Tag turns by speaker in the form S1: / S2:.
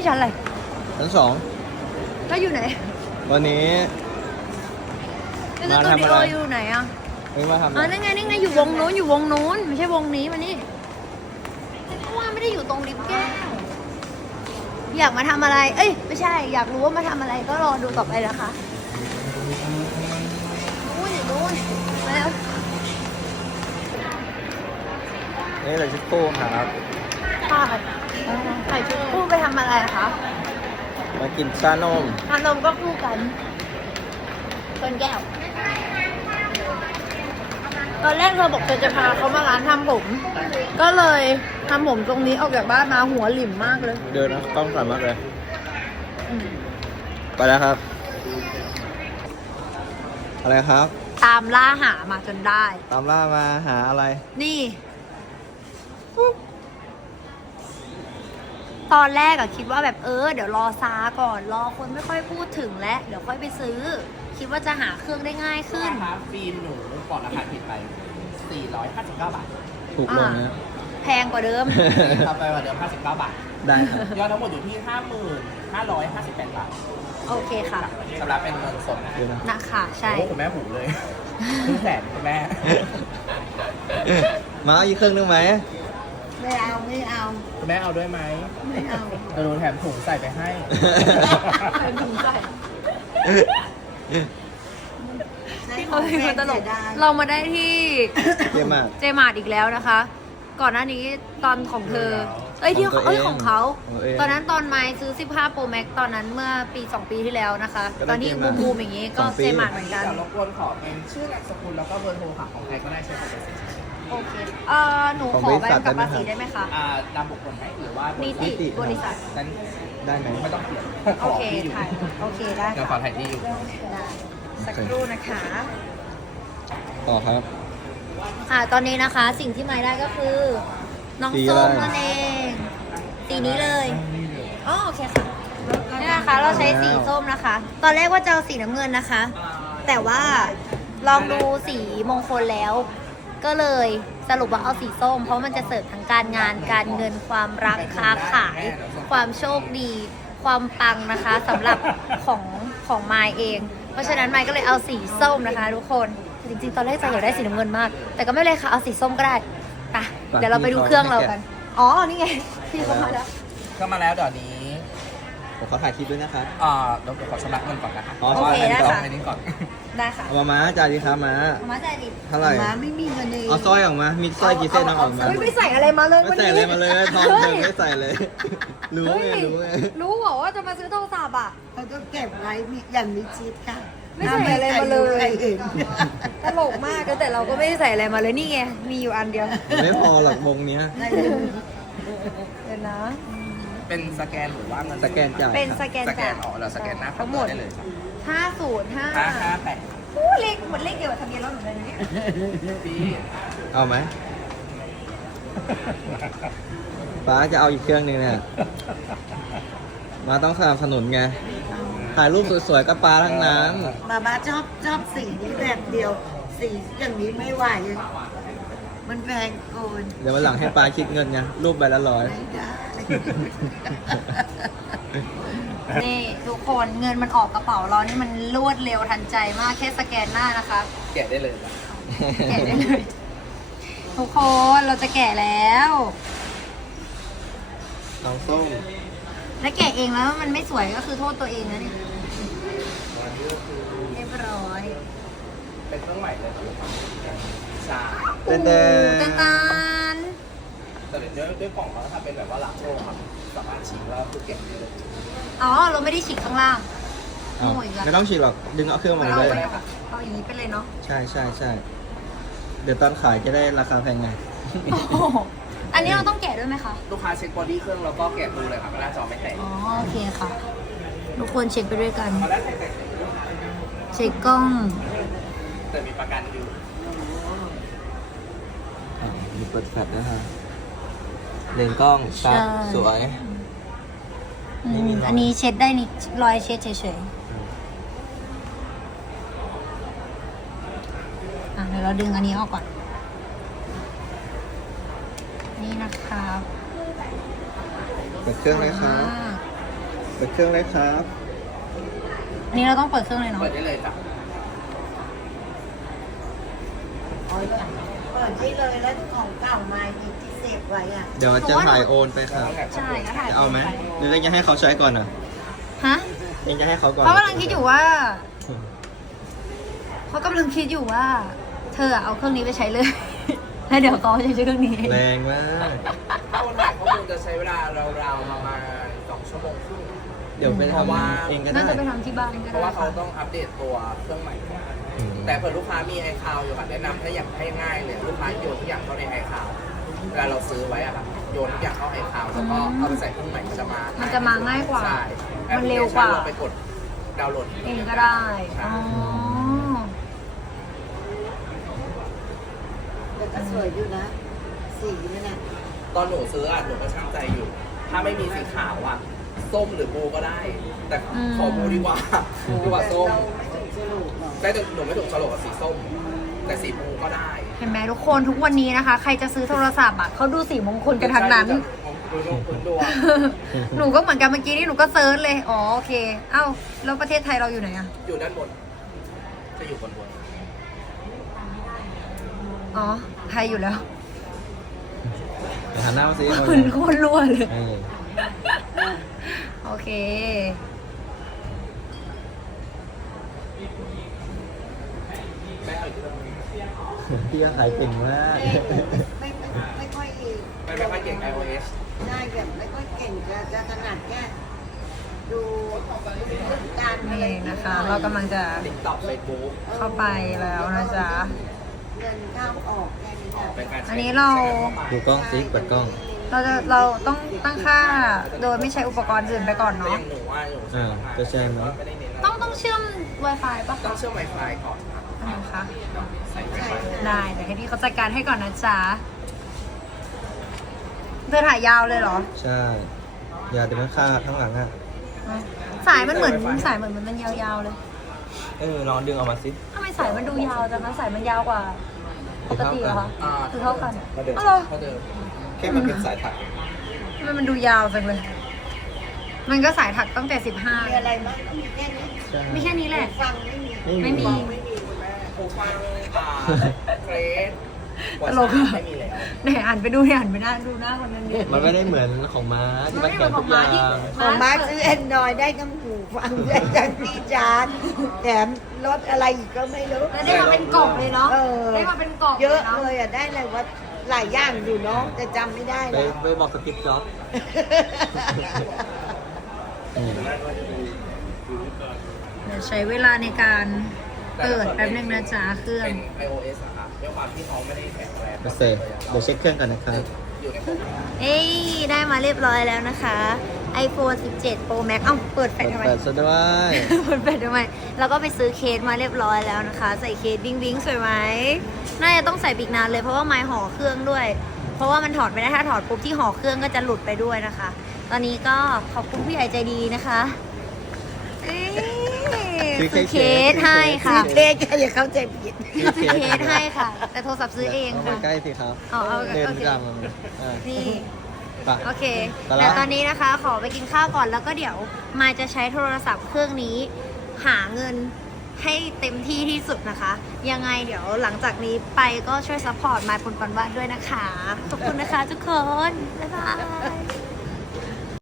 S1: ชั้นอะไร
S2: ชั้นสอง
S1: แล้วอยู่ไหน
S2: วันนี้
S1: แล้วสตูดิโออยู่ไหนอ่ะ
S2: ไม่มาทำ
S1: นั่นไงอยู่วงนู้นอยู่วงนู้นไม่ใช่วงนี้มานี่เพราะว่าไม่ได้อยู่ตรงริมแก้วอยากมาทำอะไร เอ้ยไม่ใช่อยากรู้ว่ามาทำอะไรก็รอดูต่อไปนะคะนู้นอยู่นู้นมาแล้ว
S2: นี่เลยชิปโป้ครับ
S1: ค่ะใส่ชุดคู่ไปทำอะไรคะ
S2: มากินชานม
S1: ทานนมก็คู่กันชนแก้วตอนแรกเธอบอกเธอจะพาเขามาร้านทำผม ก็เลยทำผมตรงนี้ออกจากบ้านมาหัวหลิมมากเลย
S2: เดินนะกล้องสวยมากเลย ไปแล้วครับ อะไรครับ
S1: ตามล่าหามาจนได้
S2: ตามล่ามาหาอะไร
S1: นี่ ตอนแรกอะคิดว่าแบบเดี๋ยวรอซาก่อนรอคนไม่ค่อยพูดถึงแล้วเดี๋ยวค่อยไปซื้อ คิดว่าจะหาเครื่องได้ง่ายขึ้น
S3: ราคาฟิล์มหนูก่อนราคาผิดไป 459 บาท
S2: ถูกลงนะ
S1: แพงกว่าเดิม
S3: ทำไปกว่าเดิม 59 บาท
S2: ได้ครับ
S3: ยอดทั้งหมดอยู่ที่ 55,558 บาท
S1: โอเคค่ะ
S3: สำหรับเป็นเงินสด
S2: เดี๋ยวนะ
S1: นะคะใช่
S3: โอ้คุณแม่หูเลยครึ่งแสนคุณแม่
S2: มาเอาอีกเครื่องนึงไหม
S1: ไม่เอาไม่เอา
S3: คุณแม่เอาด้วยไหม
S1: ไม่เอา
S3: เราดูแถมถุงใส่ไปให้
S1: เป็นถุงใส่ที่เขาเป็นคนตลกเรามาได้ที่
S2: เยี่ยมมาก
S1: เจมาร์ดอีกแล้วนะคะ ก่อนหน้านี้ตอนของเธอ ที่
S2: ของตัวเอง
S1: ของเขา
S2: ของตัวเอง
S1: ตอนนั้นตอนไมค์ซื้อ 15 Pro Max ตอนนั้นเมื่อปี 2 ปีที่แล้วนะคะ
S2: ก็ได้
S1: ตอนที่
S2: เจมาร์ด
S1: บูมอย่างนี้ก็
S2: 2 ปี
S1: เจมาร์ดเหมือนกัน
S3: เดี๋ยวรบกวนขอเป็นชื่อนามสกุลแล้วก็เบอร์โทรค่ะของใครก็ได้ใช้ของบริษัท
S1: โอเคหนู
S2: ของ
S1: ขอบ
S2: ริ
S1: ใบ
S2: ษัท
S1: กำกับ
S2: ได้ไหม
S1: ภาษี
S2: ครับ
S1: ได้ไหมคะ
S3: นามบุคคลไหมหรือว่า
S1: นิ
S3: นิ
S1: ติบริษัท
S3: นั้น
S2: ได้ไหม
S3: ไม่ต้องเขียน
S1: โอเค
S3: ที่อยู่
S1: ถ่ายโอเคได้
S3: เดี๋ยวขอ
S1: ค่ะ
S3: ถ่ายที่อยู่
S1: ได้สักครู่นะคะ
S2: ต่อครับ
S1: ตอนนี้นะคะสิ่งที่ไมค์ได้ก็คือ น้อง
S2: สี
S1: ส้ม
S2: อะไร
S1: นั่นเองสีนี้เลยอ๋อโอเคค่ะนี่นะคะเราใช้สีส้มนะคะ ตอนแรกว่าจะเอาสีน้ำเงินนะคะ แต่ว่าลองดูสีมงคลแล้ว ก็เลยสรุปว่าเอาสีส้ม เพราะมันจะเสริมทั้งการงานการเงินความรักค้าขาย ความโชคดี ความปังนะคะสำหรับของไมค์เอง เพราะฉะนั้นไมค์ก็เลยเอาสีส้มนะคะ ทุกคนจริงๆตอนแรกใจอยากได้สีน้ำเงินมาก แต่ก็ไม่เลยค่ะเอาสีส้มก็ได้ไปเดี๋ยวเราไปดูเครื่องเรากันอ๋อนี่ไงพี่เขามาแล้ว
S3: ก็มาแล้วเดี๋ยวนี้
S2: ผมขอถ่ายคลิปด้วยนะครับ
S3: เดี๋ยวขอชำระเงินก่อนนะคะ
S2: อ๋อ
S1: โอเคได้ค่ะ
S3: ในนี้ก่อน
S1: ได้ค่ะ
S2: เอามาจ่ายดีครับมา
S1: มาจ่ายดิ
S2: เท่าไหร่
S1: มาไม่มีเงินเลย
S2: เอาสร้อยออกมา มีสร้อยกี่เส้นเอาออกมา
S1: ไม่ใส่อะไรมาเลย
S2: ไม่ใส่อะไรมาเลยทองเธอไม่ใส่เลย รู้ไงรู้ไง
S1: รู้เหรอว่าจะมาซื้อโทรศัพท์อ่ะ
S4: เราก็เก็บไว้อย่างมิดชิดค่ะ
S1: ไม่ใส่อะไรมาเลย
S4: ใครเห็น
S1: ตลกมากแต่เราก็ไม่ได้ใส่อะไรมาเลยนี่ไงมีอยู่อันเดียว
S2: ไม่พอหรอกวงเนี้ย
S1: เดี๋ยวนะ
S3: เป็นสแกนหรือว่าเงิน
S2: สแกนจ่าย
S1: เป็น
S2: ครับ
S1: สแกน
S3: สแก
S1: จ่าน ย
S3: เราสแกนหน้า
S1: ทั้งหมด
S3: ได้เลยครับ
S1: 505
S3: 558
S1: อู้เลขหมดเลขเดียวกับทะเบียนรถหนูเลยนะเนี่ย
S3: พี่
S2: เอาไหมป้าจะเอาอีกเครื่องหนึงเนี่ยมาต้องสนับสนุนไง ถ่ายรูปสวยๆกับปลาทั้งน้ำ
S4: มาชอบสีนี้แบบเดียว สีอย่างนี้ไม่ไหว มันแพงเกิน
S2: เดี๋ยววันหลังให้ปลาคิดเงินไงรูปใบละ100
S4: ไม่ได้
S1: นี่ทุกคนเงินมันออกกระเป๋าเรานี่มันรวดเร็วทันใจมากแค่สแกนหน้านะคะ
S3: แกะได้เลยครับ
S1: แกะได้เลยทุกคนเราจะแกะแล้ว
S2: น้องส้ม
S1: และแกะเองแล้วมันไม่สวยก็คือโทษตัวเองนะเนี่ยเรียบร้อย
S3: เป็นเครื่องใหม่เลยใช่
S2: เต้นเต้
S1: ตาน
S3: แต่เดี๋ยวด้วยกล่องเขาทำเป็นแบบว่าหลักโลครับสามารถฉีกแล้วคือเก็บได้เลย
S1: อ๋อเราไม่ได้ฉีกข้างล่าง
S2: เอา
S1: โอ้ยอีกแล้ว
S2: ไม่ต้องฉีดหรอก ดึงเอาเครื่องมา
S1: เอา
S2: เลย
S1: ไปเลยค่ะเอาอย่างนี้ไปเลยเนาะ
S2: ใช่ใช่ใช่เดี๋ยวตอนขายจะได้ราคาแพงไง
S1: โอ้โหอันนี้เราต้องแกะด้วยไหมคะ
S3: ลูกค้าเช็คบอดี้เครื่องแล้วก็แกะดูเลยครับหน้าจอไม่แตก
S1: อ๋อโอเคค่ะ ทุกคนเช็คไปด้วยกัน
S3: ตอนแรกแตก
S1: เช็คกล้อง
S3: แต่มีประกันอยู่
S2: มีเปิดแฟลชด้วยฮะเลนส์กล้องชัดสวย ไม่มีรอย
S1: อันนี้เช็ดได้นี่รอยเช็ดเฉยๆเดี๋ยวเราดึงอันนี้ออกก่อน นี่นะคะ
S2: เปิดเครื่องเลยครับ
S1: ม
S2: เปิดเครื่องเลยครับ
S1: อันนี้เราต้องเปิดเครื่องเลยเนาะ
S3: เปิดได้เลยจ้ะ
S4: เปิดที่เลยแล้วของเก่ามาอีกที่เซฟไว้อ่ะ
S2: เดี๋ยวจะถ่ายโอนไปครับ
S1: ใช่ก็ถ่าย
S2: จะเอาไหมหรือยังจะให้เขาใช้ก่อนอ่ะ
S1: ฮะ
S2: ยังจะให้เขาก่อน
S1: เขากำลังคิดอยู่ว่า เขากำลังคิดอยู่ว่า เธอเอาเครื่องนี้ไปใช้เลย แล้วเดี๋ยวเขาจะใช้เครื่องนี้
S2: แรงมาก
S3: ถ้าวันถ่ายข้อมูลจะใช้เวลาราวๆประมาณ2 ชั่วโมงครึ่ง
S2: เดี๋ยวไป
S3: เพราะว่า
S2: ทำเองก็
S1: น่า
S2: ได้
S1: จะไปทำที่บ้านก็
S3: เพราะ
S1: ได้
S3: ว่าเขา
S1: ค่ะ
S3: ต้องอัปเดตตัวเครื่องใหม่ก่อน
S2: อืม
S3: แต่เผื่อลูกค้ามีไอคาวอยู่ค่ะแนะนำถ้าอยากให้ง่ายเลยลูกค้าโยนทุกอย่างเข้าในไอคาวเวลาเราซื้อไว้อะค่ะโยนทุกอย่างเข้าไอคาวแล้วก็เอาไปใส่เครื่องใหม่มันจะมา
S1: มันจะมาง่ายกว่า
S3: ใช่
S1: มันเร็วกว่า
S3: แอปพลิเคชันเราไปกดดาวน์โหลด
S1: เองก็ได้ อ๋อ
S4: แต่ก็สวยอยู่นะ สีนี่นะ
S3: ตอนหนูซื้ออ่ะหนูก็ช่างใจอยู่ ถ้าไม่มีสีขาวอ่ะส้มหรือบูก็ได้ แต่ขอบูดีกว่าดีกว่าส้ม
S4: เราไม่ถึงสรุปหรอก
S3: แต่หนูไม่ถูกโฉลกกับสีส้ม แต่สีบูก็ได้
S1: เห็นไหมทุกคนทุกวันนี้นะคะ ใครจะซื้อโทรศัพท์อ่ะเขาดูสีมงคลกันทั้งนั้น
S3: ดูดวงคุณดวง
S1: หนูก็เหมือนกันเมื่อกี้นี่หนูก็เซิร์ชเลย อ๋อโอเค เอ้าแล้วประเทศไทยเราอยู่ไหนอ่ะ
S3: อยู่ด้านบน จะอยู่บน
S1: อ๋อ ไทยอยู่แล้ว
S2: เดี๋ยวหันหน้ามาสิ
S1: มันโคตรรั่วเลย
S2: เออ
S1: โอเค
S3: แม่เอาอยู่ตรงนี้
S2: พี่ก็ขายเก่งมาก
S4: ไม่ค่อย
S3: ไม่ค่อยเก่ง iOS
S4: ได้แบบไม่ค่อยเก่งจะถนัดแค่ดูการอะไร
S1: นี่นะคะ เรากำลังจะ
S3: TikTok Facebook
S1: เข้าไปแล้วนะจ๊ะ
S4: เงินเข้าออกแค่นี้
S3: อ๋อ
S4: นะ
S3: เป็นการ
S1: อันนี้เรา
S2: ดูกล้องซิเปิดกล้อง
S1: เราต้องตั้งค่าโดยไม่ใช้อุปกรณ์อื่นไปก่อน
S3: แต่
S1: เนาะ
S3: อย่างหนูว่าหนูใช้มาก
S2: จะแชร์ไหม
S3: ไม่ได้เน้น
S1: ต้องเชื่อม Wi-Fi ป่ะ
S3: ต้อ
S1: คะ
S3: งเชื่อม Wi-Fi ก่อนครับ
S1: นะคะ
S3: ใส่ Wi-Fi
S1: ได้เดี๋ยวให้พี่เขาจัดการให้ก่อนนะจ๊ะเธอถ่ายยาวเลยเหรอ
S2: ใช่ อย่าเดี๋ยวมันค่าข้างหลังอ่ะ
S1: สายมันเหมือนสายเหมือนมันยาวๆเลย
S2: ลองดึงออกมาสิ
S1: ทำไมสายมันดูยาวจังคะสายมันยาวกว่าปกติเหรอคะ
S3: อ่า
S1: คือเท่ากัน
S3: เท่าเดิม
S1: อ๋อเหรอ
S3: เท่าเดิม
S2: แค่มันเป็นสายถัก
S1: ทำไมมันดูยาวจังเลย มันก็สายถักตั้งแต่
S4: มีอะไรบ้างมีแค่นี้
S2: ใช่
S1: 15ไม่แค่นี้แหละ
S4: ฟังไม่มี
S1: ไม่มี
S3: ไม่มีคุณแม่หูฟังเกรด
S1: ตลกอะ
S3: ไม่มีแล้ว
S1: ไหนหันไปดูหันไปหน้าดูหน้าคนนั้นดิ
S2: มันไม่ได้เหมือนของม้าที่มันแข็งทุกอย่าง
S4: ของมาซื้อแอนดรอยได้ทั้งหูฟังได้ทั้งที่จานแถมรถอะไรอีกก็ไม่รู้
S1: แล้วได้มาเป็นกล่องเลยเนาะ
S4: เออ
S1: ได้มาเป็นกล่อง
S4: เยอะ
S1: นา
S4: เลยอ่ะได้อะไรว่าหลายอย่างอยู่เนาะแต่จำไม่ได้
S2: ไป
S4: แล้ว
S2: ไปบอกสกิปจ็อบอืม
S1: เดี๋ยวใช้เวลาในการเปิดแป๊บนึงนะจ๊ะเครื่อง
S3: เป็น iOS อะครับด้วยความที่เขาไม่ได้แข็งแรง
S2: เดี๋ยวเช็คเครื่องกันนะครับ
S3: อยู่ในผม
S1: เอ้ยได้มาเรียบร้อยแล้วนะคะ iPhone 17 Pro Max เอ้าเปิดแฟลชทำไม
S2: เปิดซะด้วย
S1: เปิดแฟลชทำไม แล้วก็ไปซื้อเคสมาเรียบร้อยแล้วนะคะ ใส่เคสวิงวิงสวยไหม น่าจะต้องใส่ปีกนานเลยเพราะว่าไม้ห่อเครื่องด้วย เพราะว่ามันถอดไม่ได้ถ้าถอดปุ๊บที่ห่อเครื่องก็จะหลุดไปด้วยนะคะ ตอนนี้ก็ขอบคุณผู้ใหญ่ใจดีนะคะเอ้ยซื้อเคสให้ค่ะ
S4: เค้กอย่าเข้าใจผิด
S1: ซื้อเคสให้ค่ะ แต่โทรศัพท์ซื้อเอง
S2: เอาไป
S1: ค่ะ
S2: ใกล้สิครับ
S1: อ๋อเอา
S2: เดิน
S1: โอเค
S2: ตามมัน
S1: นี่
S2: ไป
S1: โอเค
S2: ไปละ
S1: แต่ตอนนี้นะคะ ขอไปกินข้าวก่อนแล้วก็เดี๋ยวมายจะใช้โทรศัพท์เครื่องนี้ หาเงินให้เต็มที่ที่สุดนะคะ ยังไงเดี๋ยวหลังจากนี้ไปก็ช่วยซัพพอร์ตมายปุนปันวาดด้วยนะคะ ขอบคุณนะคะทุกคน บ๊ายบาย